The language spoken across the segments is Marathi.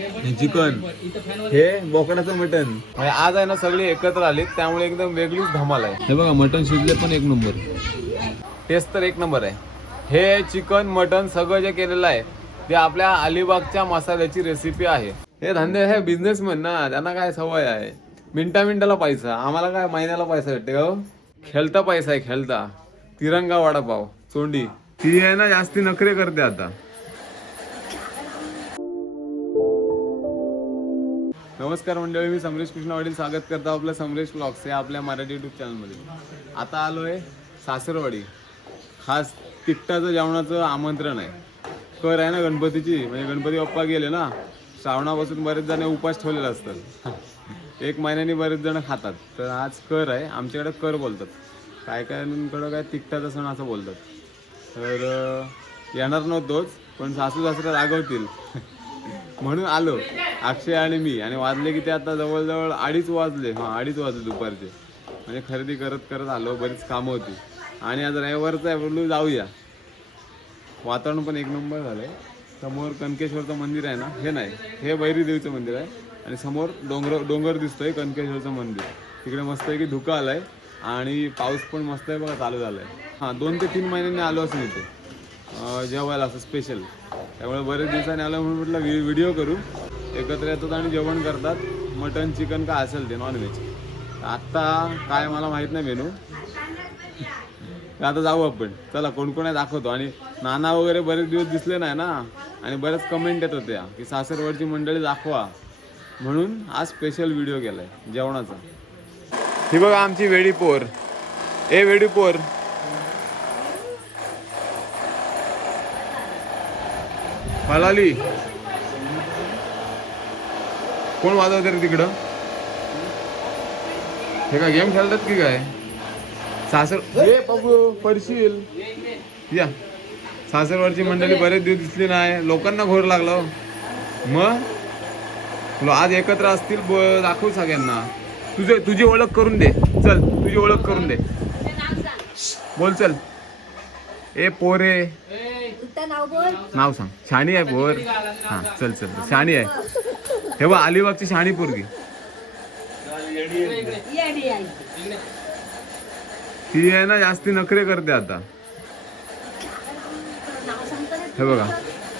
हे चिकन. हे बोकडाचं मटन म्हणजे आज आहे ना सगळे एकत्र आले त्यामुळे एकदम वेगळीच धमाल आहे. हे बघा मटन शिजले पण एक नंबर. टेस्ट तर एक नंबर आहे. हे चिकन मटन सगळं जे केलेलं आहे ते आपल्या अलिबागच्या मसाल्याची रेसिपी आहे. हे धंदे हे बिझनेसमॅन ना त्यांना काय सवय आहे? मिनटा मिनिटाला पैसा. आम्हाला काय महिन्याला पैसा भेटते का हो? खेळता पैसा आहे खेळता. तिरंगा वडापाव चोंडी. ती आहे ना जास्ती नखरे करते आता. नमस्कार मंडळी मी समरेश कृष्ण वडील स्वागत करतो आपलं समरेश ब्लॉग्स हे आपल्या मराठी युट्यूब चॅनलमध्ये आता आलो आहे सासरवाडी. खास तिकटाचं जेवणाचं आमंत्रण आहे. कर आहे ना गणपतीची? म्हणजे गणपती बाप्पा गेले ना श्रावणापासून बरेच जण उपास ठेवलेले असतात. एक महिन्याने बरेच जण खातात. तर आज कर आहे. आमच्याकडे कर बोलतात. काय कायकडं काय तिकटाचा सण असं बोलतात. तर येणार नव्हतोच पण सासू सासरा रागवतील. म्हणून आलो. अक्षय आणि मी. आणि वाजले की ते आता जवळजवळ अडीच वाजले. हां अडीच वाजले दुपारचे. म्हणजे खरेदी करत करत आलो. बरीच कामं होती. आणि आज रविवारचं आहे जाऊया. वातावरण पण एक नंबर झालंय. समोर कनकेश्वरचं मंदिर आहे ना? हे नाही. हे बैरी देवीचं मंदिर आहे. आणि समोर डोंगर डोंगर दिसतोय कनकेश्वरचं मंदिर. तिकडे मस्त आहे की धुका आलाय. आणि पाऊस पण मस्त आहे बघा चालू झालाय. हां दोन ते तीन महिन्यांनी आलो असेल इथे. जेवायला असं स्पेशल त्यामुळे बरेच दिवसांनी आलं म्हणून म्हटलं व्हि- व्हिडिओ करू. एकत्र येतात आणि जेवण करतात. मटन चिकन काय असेल ते नॉनव्हेज आत्ता काय मला माहीत नाही मेनू. आता जाऊ आपण. चला कोण कोण आहे दाखवतो. आणि नाना वगैरे बरेच दिवस दिसले नाही ना. आणि बरेच कमेंट येत होत्या की सासरवडची मंडळी दाखवा. म्हणून आज स्पेशल व्हिडिओ केलाय जेवणाचा. ही बघा आमची वेडी पोर ए वेडी पोर मलाली कोण वाजवते रे तिकडं? हे काय गेम खेळतात की काय? सासर ए बाबू पडशील. या. सासरवरची मंडळी बरेच दिवस दिसली नाही. लोकांना घोर लागला हो. मग? आज एकत्र असतील ब- दाखवू सगळ्यांना. तुझे तुझी ओळख करून दे. चल तुझी ओळख करून दे. बोल चल. ए पोरे. नाव बोल. नाव सांग. शाणी आहे पोर हा चल चल. शाणी आहे. हे बघ अलिबागची शाणी पोरगी. येडी आई ती आहे ना जास्ती नखरे करते आता. नाव सांगतो ना हे बघा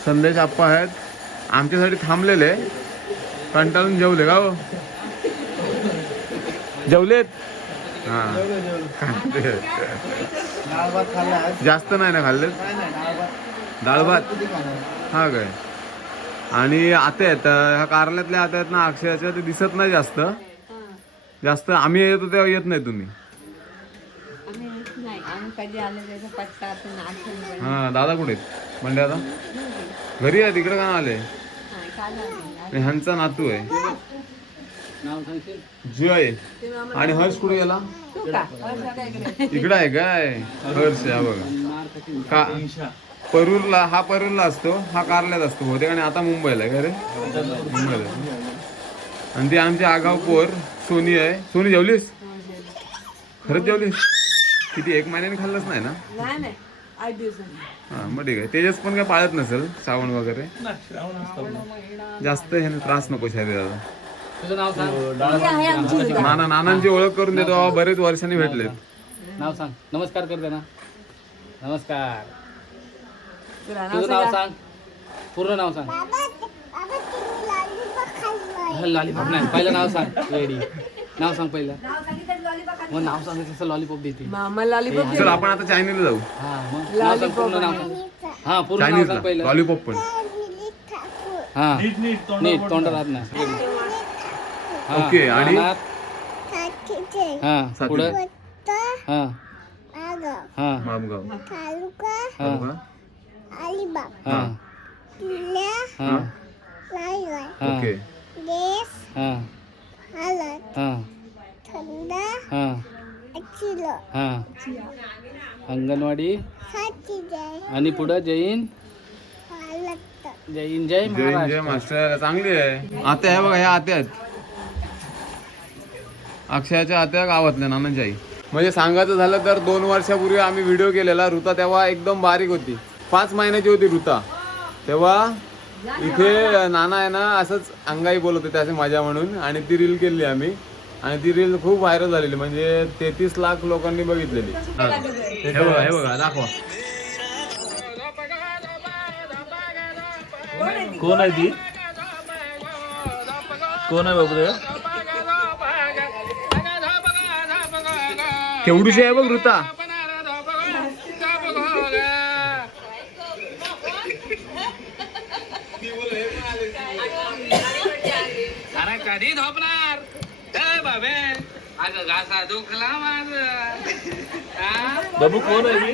संदेश आप्पा आहेत. आमच्यासाठी थांबलेले. कंटाळून जेवले का हो? जेवलेत? हा. जास्त नाही ना खाल्ले डाळ भात? हा काय? आणि आते आहेत ह्या कारल्यातल्या आत्या आहेत ना अक्षयाच्या ते दिसत नाही जास्त. जास्त आम्ही येतो तेव्हा येत नाही तुम्ही. आम्ही नाही. आम्ही कधी आलो त्याचा पत्ता आपण आठवण पण हा दादा कुठे आहेत? म्हणजे आता? घरी आहे. तिकडे का नाही आले. ह्यांचा नातू आहे. जय. आणि हर्ष कुठे गेला? इकडे? इकडे आहे काय? हर्ष. हा बघा. का? परूरला हा परूरला असतो हा कारल्यात असतो बहुतेक आणि आता मुंबईला आहे का रे? मुंबईला आणि ती आमची आगाव पोर सोनी आहे. सोनी जेवलीस? खरंच जेवलीस? किती एक महिन्याने खाल्लंच नाही ना? हा मग ठीक आहे. तेजस पण काय पाळत नसेल श्रावण वगैरे? जास्त ह्याने त्रास नको शरीराला ही. नाना नानांची ओळख करून देतो बाबा बरेच वर्षांनी भेटलेत. नाव सांग. नमस्कार कर ना. नमस्कार. तुझं नाव सांगा. पूर्ण नाव सांग. लॉलीपॉप नाही पहिलं नाव सांग रेडी नाव सांग पहिलं. मग नाव सांग तसं लॉलीपॉप देते. मामा लॉलीपॉप चल आपण आता चायनीला जाऊ. हा मग नाव सांग पूर्ण नाव सांग. हा पूर्ण नाव सांग पहिलं. लॉलीपॉप पण. हा नीट तोंड राहत नाही. हा, ओके, आणि? हा. पुढं. हा. हा मामगाव हा. हा. हा. हा हा. ओके. हा. हा. हा. हा. अंगणवाडी. आणि पुढं जैन जैन जय जय जय महाराष्ट्र. मास्टर चांगली आहे. आत्या आहे बघा ह्या आत्या आहेत. अक्षयाच्या आत्या गावातल्या नानांच्या आई म्हणजे सांगायचं झालं तर दोन वर्षापूर्वी आम्ही व्हिडिओ केलेला. ऋता तेव्हा एकदम बारीक होती. पाच महिन्याची होती ऋता तेव्हा इथे नाना आहे ना असंच अंगाई बोलत होते असे माझ्या म्हणून. आणि ती रील केली आम्ही. आणि ती रील खूप व्हायरल झालेली. म्हणजे तेहतीस लाख लोकांनी बघितलेली. हे बघा हे बघा दाखवा. कोण आहे ती? कोण आहे बाबू रे केवढीशी आहे बघ ऋता कधी झोपणार. बाबे अगं घासा दुखला माझ. बाबू कोण आहे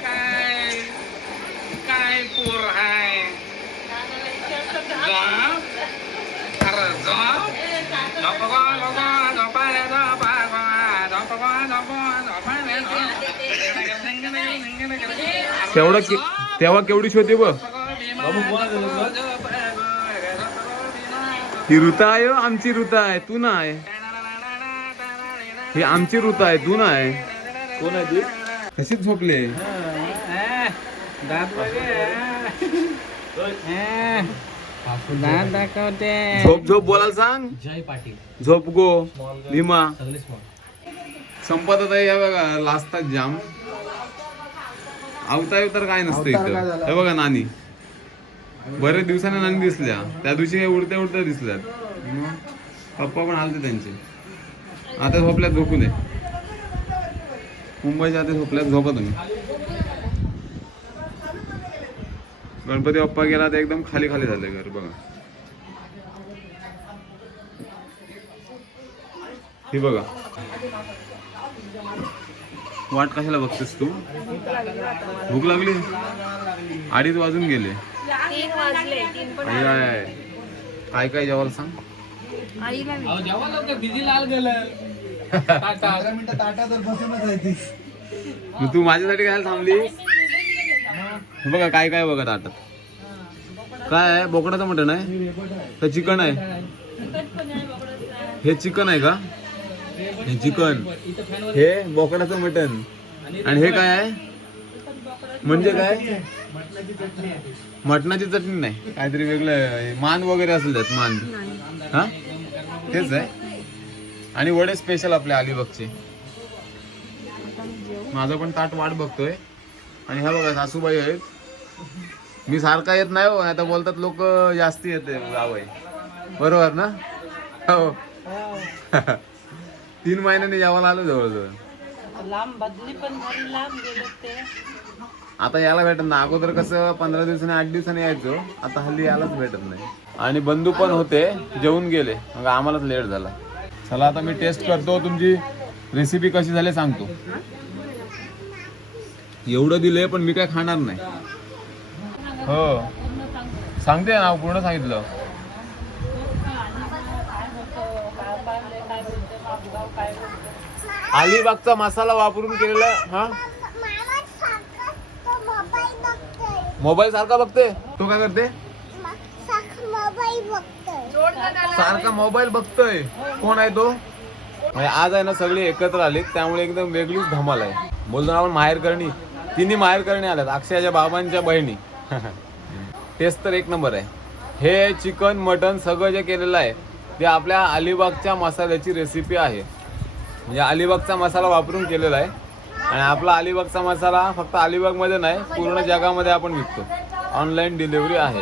काय? काय पोर हाय? झोप. अरे झोप. झोप गो, झोप झोप झोप गो, झोप गो, झोप. तेवढं तेव्हा केवढीशी होती बघ. बाबू कोण आहे? ही ऋता आहे हो, आमची ऋता आहे. तू ना आहे. ही आमची ऋता आहे तू ना आहे. कोण आहे ती? कशीच झोपले? दात दात दाखवते झोप झोप बोलायला सांग. जय पाटील झोप गो भीमा. सगळे स्मॉल संपत आता या बघा लाजतात जाम. अवतार तर काय नसतं इथं. हे बघा नानी. बरेच दिवसांना नानी दिसल्या. त्या दिवशी काही उडत्या उडत्या दिसल्यात. पप्पा पण आलते त्यांचे. आता झोपल्यात झोपू दे. मुंबईच्या आता झोपल्यात झोपा तुम्ही. गणपती बाप्पा गेला तर एकदम खाली खाली झाले घर बघा. हे बघा. वाट कशाला बघतेस तू? भूक लागली? अडीच वाजून गेले. तीन वाजले तीन पण आई, आई. काय काय जेवायला सांग? आईला अहो जेव्हा लवकर बिझी लाल गेलं. मग तू माझ्यासाठी काय थांबली? हे बघा काय काय बघत आता काय आहे? बोकडाचं मटण आहे? तर चिकन आहे. हे चिकन आहे का? हे चिकन. हे बोकडाचं मटण. आणि हे काय आहे? म्हणजे काय? मटणाची चटणी नाही. काहीतरी वेगळं आहे. मान वगैरे असेल त्यात मान. हा? तेच आहे. आणि वडे स्पेशल आपले अलिबागचे. माझं पण ताट वाट बघतोय. आणि ह्या बघा सासूबाई आहेत. मी सारखा येत नाही हो. आता बोलतात लोक जास्ती येते जावई. बरोबर ना? हो. तीन महिन्यांनी जेवायला आलो जवळजवळ. लांब बदली पण झाली लांब गेले ते. आता यायला भेटत नाही. अगोदर कसं पंधरा दिवसांनी आठ दिवसांनी यायचो. आता हल्ली यायलाच भेटत नाही. आणि बंधू पण होते जेवून गेले. मग आम्हालाच लेट झाला. चला आता मी टेस्ट करतो. तुमची रेसिपी कशी झाली सांगतो. एवढं दिलंय पण मी काय खाणार नाही. हो. सांगते ना पूर्ण सांगितलं. अलिबागचा मसाला वापरून केलेला हा? मोबाईल सारखा बघते? तो काय करते? सारखा मोबाईल बघतोय. कोण आहे तो? म्हणजे आज आहे ना सगळे एकत्र आले त्यामुळे एकदम वेगळीच धमाल आहे. बोलतो ना आपण माहेर करणी तिन्ही माहेर करणी आल्यात. अक्षयाच्या बाबांच्या बहिणी. टेस्ट तर एक नंबर आहे. हे चिकन मटन सगळं जे केलेलं आहे ते आपल्या अलिबागच्या मसाल्याची रेसिपी आहे. म्हणजे अलिबागचा मसाला वापरून केलेला आहे. आणि आपला अलिबागचा मसाला फक्त अलिबागमध्ये नाही पूर्ण जगामध्ये आपण विकतो. ऑनलाईन डिलिव्हरी आहे.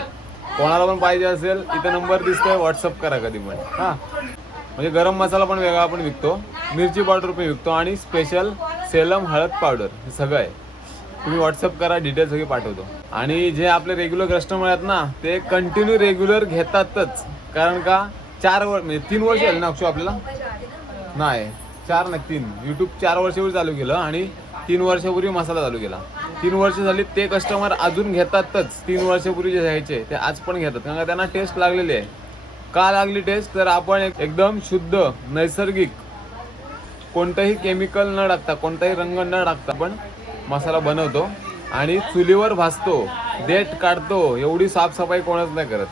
कोणाला पण पाहिजे असेल इथं नंबर दिसतोय व्हॉट्सअप करा कधी पण. हां. म्हणजे गरम मसाला पण वेगळा आपण विकतो मिरची पावडर पण विकतो आणि स्पेशल सेलम हळद पावडर हे सगळं आहे. तुम्ही व्हॉट्सअप करा डिटेल्स सगळी पाठवतो. आणि जे आपले रेग्युलर कस्टमर आहेत ना ते कंटिन्यू रेग्युलर घेतातच. कारण का चार वर्ष म्हणजे तीन वर्ष झाले ना आपल्याला? नाही. चार नाही तीन. युट्यूब चार वर्षापूर्वी चालू केलं आणि तीन वर्षापूर्वी मसाला चालू केला. तीन वर्ष झाली ते कस्टमर अजून घेतातच. तीन वर्षापूर्वी जे घ्यायचे ते आज पण घेतात. कारण का त्यांना टेस्ट लागलेली आहे. का लागली टेस्ट तर आपण एक- एकदम शुद्ध नैसर्गिक कोणतंही केमिकल न टाकता कोणताही रंग न टाकता आपण मसाला बनवतो आणि चुलीवर भाजतो. देठ काढतो. एवढी साफसफाई कोणच नाही करत.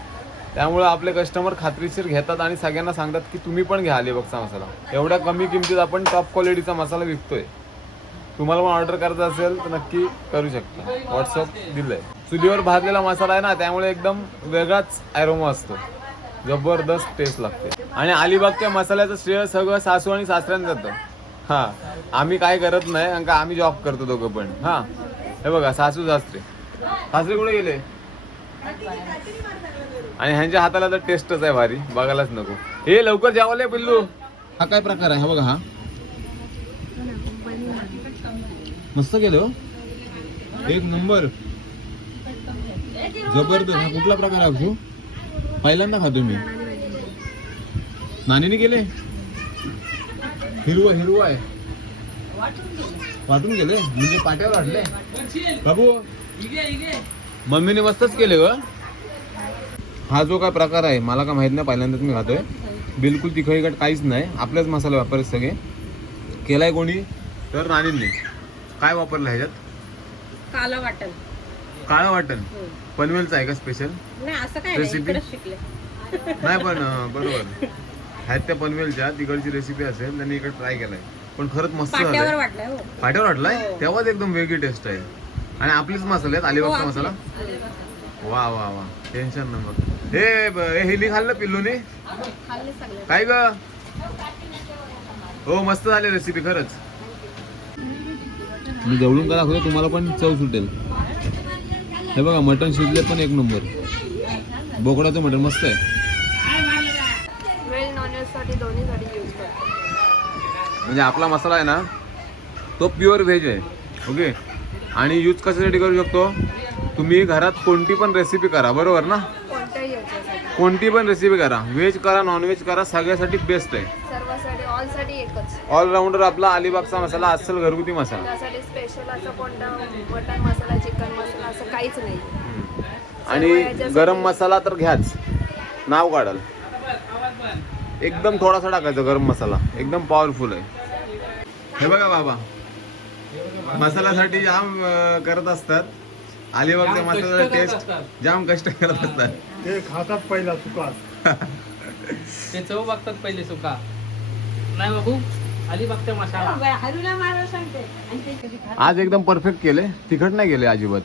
त्यामुळे आपले कस्टमर खात्रीशीर घेतात आणि सगळ्यांना सांगतात की तुम्ही पण घ्या अलिबागचा मसाला एवढ्या कमी किमतीत आपण टॉप क्वालिटीचा मसाला विकतोय. तुम्हाला पण ऑर्डर करायचं असेल तर नक्की करू शकता. व्हॉट्सअप दिलंय. चुलीवर भाजलेला मसाला आहे ना त्यामुळे एकदम वेगळाच ॲरोमा असतो. जबरदस्त टेस्ट लागते. आणि अलिबागच्या मसाल्याचं श्रेय सगळं सासू आणि सासऱ्यांना जातं. हां आम्ही काय करत नाही कारण का आम्ही जॉब करतो दोघं पण. हां हे बघा सासू सासरे. सासरे कुठे गेले? आणि ह्यांच्या हाताला तर टेस्टच आहे भारी. बघायलाच नको. हे लवकर जेवायला पिल्लू. हा काय प्रकार आहे? हा बघा हा. मस्त केलं हो. एक नंबर. जबरदस्त. हा कुठला प्रकार आहे अक्षू? पहिल्यांदा खातो मी. नानीने गेले हिरवं हिरवं आहे. वाटून गेले. म्हणजे पाट्यावर वाटले. बाबू मम्मीने मस्तच केले ग. हा जो काय प्रकार आहे मला काय माहीत नाही पहिल्यांदाच मी खातोय. बिलकुल तिखट काहीच नाही. आपलेच मसाले वापरत सगळे. केलाय कोणी? तर नानींनी काय वापरलं ह्याच्यात? काला वाटल काळं वाटण. पनवेलचं आहे का स्पेशल Recipe? नाही पण बरोबर. आहेत त्या पनवेलच्या. तिकडची रेसिपी असेल त्यांनी इकडे ट्राय केलाय. पण खरंच मस्त पाट्यावर झालंय वाटलंय हो. पाट्यावर वाटलाय? हो. तेव्हाच एकदम वेगळी टेस्ट आहे. आणि आपलीच मसाले आहेत हो, अलिबागचा आपले. मसाला? वा वा वा. टेन्शन न मग हे ब- हे हिली खाल्लं पिल्लूने? खाल्ले सगळे. काय ग? हो मस्त झाली रेसिपी खरंच. मी जवळून का दाखवतो तुम्हाला पण चव सुटेल. हे बघा मटण शिजले पण एक नंबर. बोकडाचं मटण मस्त आहे. म्हणजे आपला मसाला आहे ना तो प्युअर व्हेज आहे. ओके आणि यूज कशासाठी करू शकतो? तुम्ही घरात कोणती पण रेसिपी करा बरोबर ना? कोणती पण रेसिपी करा. व्हेज करा नॉनव्हेज करा सगळ्यासाठी बेस्ट आहे. ऑलराऊंडर आपला अलिबागचा मसाला अस्सल घरगुती मसाला. आणि गरम मसाला तर घ्याच. नाव काढाल. एकदम थोडासा टाकायचा गरम मसाला. एकदम पॉवरफुल आहे. हे बघा बाबा. मसाल्यासाठी जाम अं, करत असतात. अलिबागच्या मसाल्याचा टेस्ट जाम कष्ट करत असतात. ते खातात पहिला चुकात ते चव बघतात पहिले सुका. नाही बाबू आली बघते मसाला. हरुला मारा सांगते. आणि ते कधी खात आज एकदम परफेक्ट केले. तिखट नाही केले अजिबात.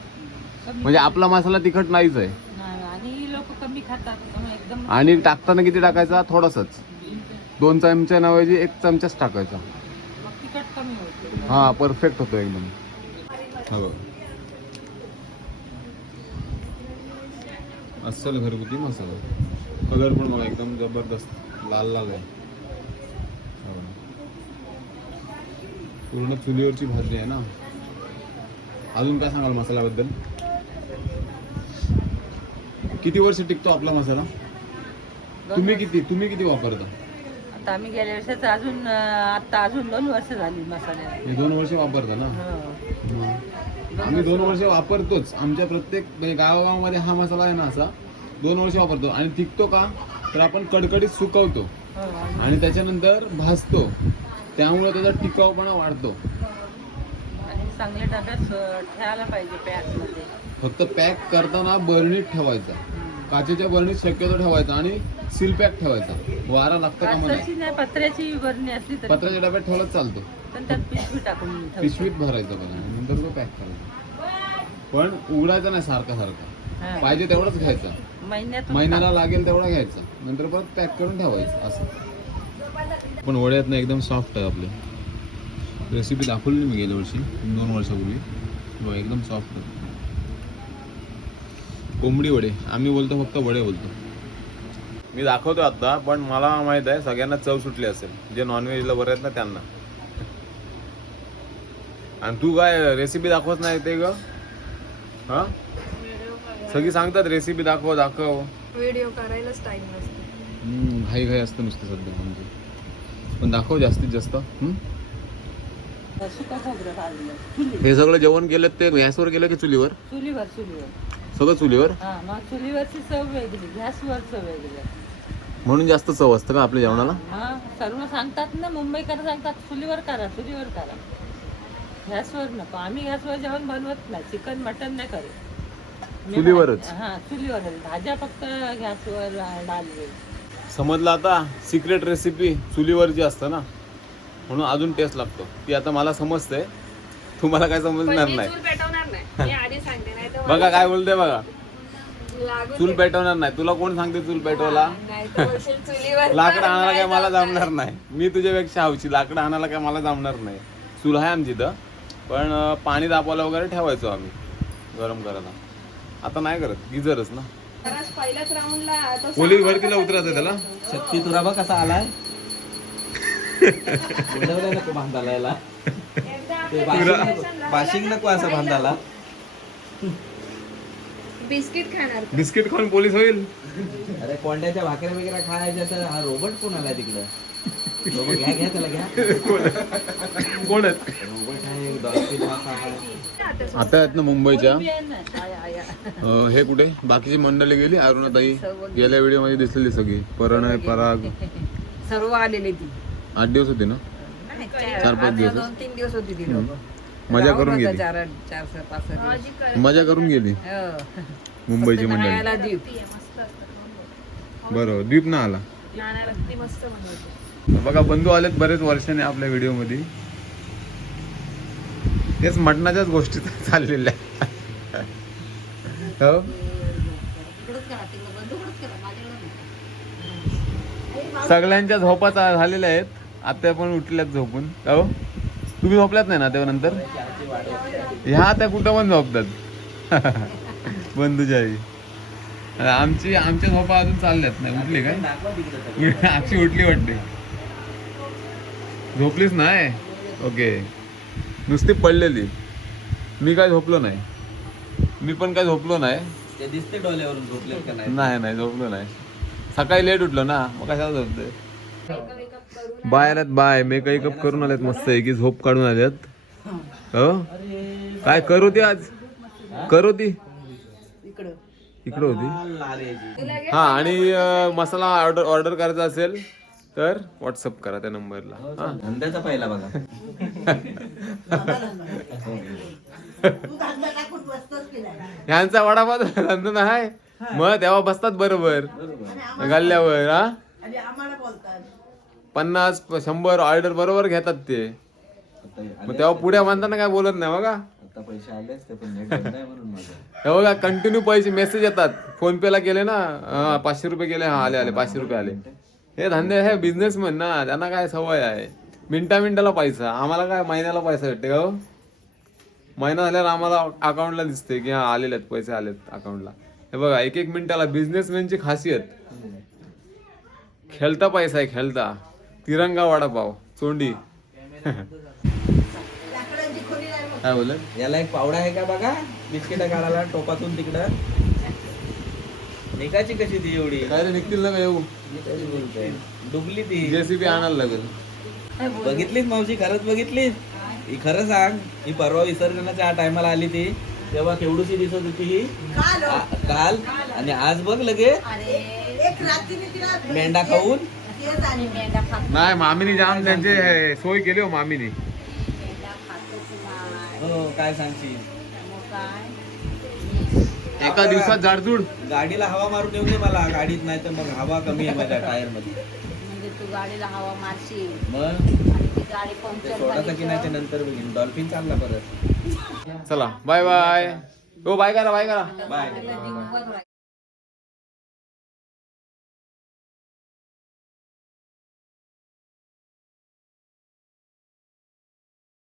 म्हणजे आपला मसाला तिखट नाहीच आहे. नाही आणि लोक कमी खातात. त्यामुळे एकदम आणि टाकताना किती टाकायचा? थोडासाच. दोन चमच्या नावाची एक चमचाच टाकायचा मग तिखट कमी होते हा परफेक्ट होतो एकदम. हो अस्सल घरगुती मसाला. कलर पण मला एकदम जबरदस्त. लाल लाल आहे. हो. पूर्ण चुलीवरची भाजी आहे ना. अजून काय सांगाल मसाल्याबद्दल? किती वर्ष टिकतो आपला मसाला? तुम्ही किती तुम्ही किती वापरता? आता आम्ही गेल्या वर्षाच अजून आता अजून दोन वर्ष झाली मसाल्याला हे दोन वर्ष वापरता ना? हो. मग आम्ही दोन वर्ष वापरतोच. आमच्या प्रत्येक म्हणजे गावागावामध्ये हा मसाला आहे ना असा दोन वर्ष वापरतो. आणि टिकतो का? तर आपण कडकडीत सुकवतो. हो. आणि त्याच्यानंतर भाजतो. त्यामुळे त्याचा टिकाऊपणा वाढतो. आणि चांगल्या डब्यात अं, ठेवायला पाहिजे पॅकमध्ये. फक्त पॅक करताना बरणीत ठेवायचा. काचेच्या बरणीत शक्यतो ठेवायचा आणि सील पॅक ठेवायचा. वारा लागतं का नाही पत्र्याची बरणी असली तरी. पत्राच्या डब्यात ठेवलंच चालतो. पण त्यात पिशवी टाकून ठेवतो. पिशवीत भरायचं बघा नंतर तो पॅक करायचा. पण उघडायचा नाही सारखा सारखा. हा. पाहिजे तेवढंच घ्यायचा. महिन्यातून महिन्याला लागेल तेवढा घ्यायचा. नंतर परत पॅक करून ठेवायचं असं. पण वड्यात ना एकदम सॉफ्ट आहे आपले. रेसिपी दाखवली मी गेल्या वर्षी दोन वर्षापूर्वी. बघा, एकदम सॉफ्ट आहे. कोंबडी वडे. आम्ही बोलतो फक्त वडे बोलतो. मी दाखवतो आता पण मला माहीत आहे सगळ्यांना चव सुटली असेल. जे नॉनव्हेजला बरे आहेत ना त्यांना. आणि तू काय रेसिपी दाखवत नाही ते ग? हा? सगळी सांगतात रेसिपी दाखव दाखव. व्हिडिओ करायलाच टाइम नसतो. घाई घाई असतं नुसतं सध्या म्हणजे. पण दाखव जास्तीत जास्त हे सगळं जेवण केलं ते गॅसवर केलं की चुलीवर? चुलीवर चुलीवर. सगळं चुलीवर? हा मग चुलीवरची चव वेगळी गॅसवर चव वेगळी म्हणून जास्त चव असतं का आपल्या जेवणाला? हा सर्व सांगतात ना मुंबईकर सांगतात चुलीवर करा चुलीवर करा. गॅसवर नको आम्ही गॅसवर जेवण बनवत नाही चिकन मटन नाही करत मी चुलीवरच? भाज- हा चुलीवरच भाज्या फक्त गॅसवर डालवे समजलं आता? सिक्रेट रेसिपी चुलीवरची असतं ना म्हणून अजून टेस्ट लागतो. ती आता मला समजते तुम्हाला काय समजणार मी नाही. चूल पेटवणार नाही. मी आधी सांगते. बघा काय बोलते बघा. चूल पेटवणार नाही. तुला कोण सांगते चूल पेटवला तर लाकडं आणायला काय मला जमणार नाही. मी तुझ्यापेक्षा हवशी लाकडं आणायला काय मला जमणार नाही. चूल आहे आमची इथं. पण पाणी तापवायला वगैरे ठेवायचो आम्ही. गरम करायला. आता नाही करत. गिजरच ना. तर पहिल्याच राऊंडला तो पोलीस भरतीला उतरायचं त्याला. शक्ती तुरा बघ कसा आलाय. बुडवलाय नको बांधायला याला. ते बाशिंग नको असं बांधायला बिस्किट खाणार बिस्किट खाऊन पोलीस होईल. अरे कोंड्याच्या भाकऱ्या वगैरे खायच्या तर हा रोबोट कोण आलाय तिकडं? रोबोट घ्या घ्या त्याला घ्या. कोण? आहेत? रोबोट आहे डॉल्फिन मासा आहे आता आहेत ना मुंबईच्या. अं, हे कुठे? बाकीची मंडळी गेली? अरुणाताई. गेल्या व्हिडिओमध्ये दिसलेली सगळी. परणय पराग. सर्व आलेले ती. आठ दिवस होते ना? चार पाच दिवस. दोन तीन दिवस होती ती लोक. मजा करून गेली. चार. मजा करून गेली. हो. मुंबईची मंडळी. बरोबर. द्वीप ना आला. बघा बंधू आलेत बरेच वर्षाने आपल्या व्हिडिओमध्ये तेच मटणाच्याच गोष्टी चाललेल्या हो? सगळ्यांच्या झोपा झालेल्या आहेत. आत्या पण उठल्यात झोपून. हो? तुम्ही झोपल्यात नाही ना त्यानंतर ह्या त्या कुठं पण झोपतात. बंधूच्या आई आमची आमच्या झोपा अजून चालल्यात नाही. उठली काय? अक्षी उठली वाटते. झोपलीच नाही ओके. नुसती पडलेली. मी काय झोपलो नाही. मी पण काय झोपलो नाही. ते दिसते डोल्यावरून झोपलेत का नाही? नाही नाही झोपलो नाही. सकाळी लेट उठलो ना. मग कशाला झोपते बाय आल्यात बाय. मेकअप करून आल्यात मस्त आहे की झोप काढून आल्यात. हो. काय करू ती आज? करू ती? इकडं. होती. हा आणि मसाला ऑर्डर ऑर्डर करायचा असेल तर व्हॉट्सअप करा त्या नंबरला. हा धंद्याचा पहिला बघा. ह्यांचा वडापाव धंदा नाही. मग तेव्हा बसतात बरोबर. गल्ल्यावर हा? पन्नास शंभर ऑर्डर बरोबर घेतात ते. आता मग तेव्हा पुढे म्हणताना काय बोलत नाही बघा आता पैसे आलेच ते पण नेट बंद आहे म्हणून माझं. हे बघा कंटिन्यू पैसे मेसेज येतात. फोन पे ला केले ना हा, पाचशे रुपये गेले हा आले आले पाचशे रुपये आले. हे धंदे हे बिझनेसमॅन ना त्यांना काय सवय आहे. मिनटा मिनिटाला पैसा आम्हाला काय महिन्याला पैसा भेटते का हो? महिना झाल्यावर आम्हाला अकाउंटला दिसते की हा आलेले आहेत पैसे आलेत अकाउंटला हे बघा एक एक मिनिटाला बिझनेसमॅनची खासियत. खेळता पैसा आहे खेळता. तिरंगा वडापाव चोंडी. काय बोलत याला एक पावडा आहे का बघा? बिस्किट काढायला टोपातून तिकडं. निघायची कशी ती एवढी? काय रे निघतील ना का येऊ? मी तरी बोलतोय. डुबली ती. जेसीबी आणायला लागेल. बघितलीच मावशी खरंच बघितलीस? ही खरं सांग ही परवा विसर्जनाच्या टायमाला आली ती. तेव्हा केवढूशी दिसत होती ही? आ- काल? आणि आज बघ लगे मेंढा खाऊन? नाही मामीनी जाम त्यांचे सोय केली हो मामीनी. हो काय सांगशील? एका दिवसात जाडजूड गाडीला हवा मारून येऊ दे मला गाडीत नाही तर मग हवा कमी आहे माझ्या टायरमध्ये म्हणजे तू गाडीला हवा मारशील. मग? आणि ती गाडी ते पंक्चर सोडायचं की नाही ते नंतर बघीन. डॉल्फिन चालला परत. चला बाय बाय. हो बाय करा बाय करा. बाय.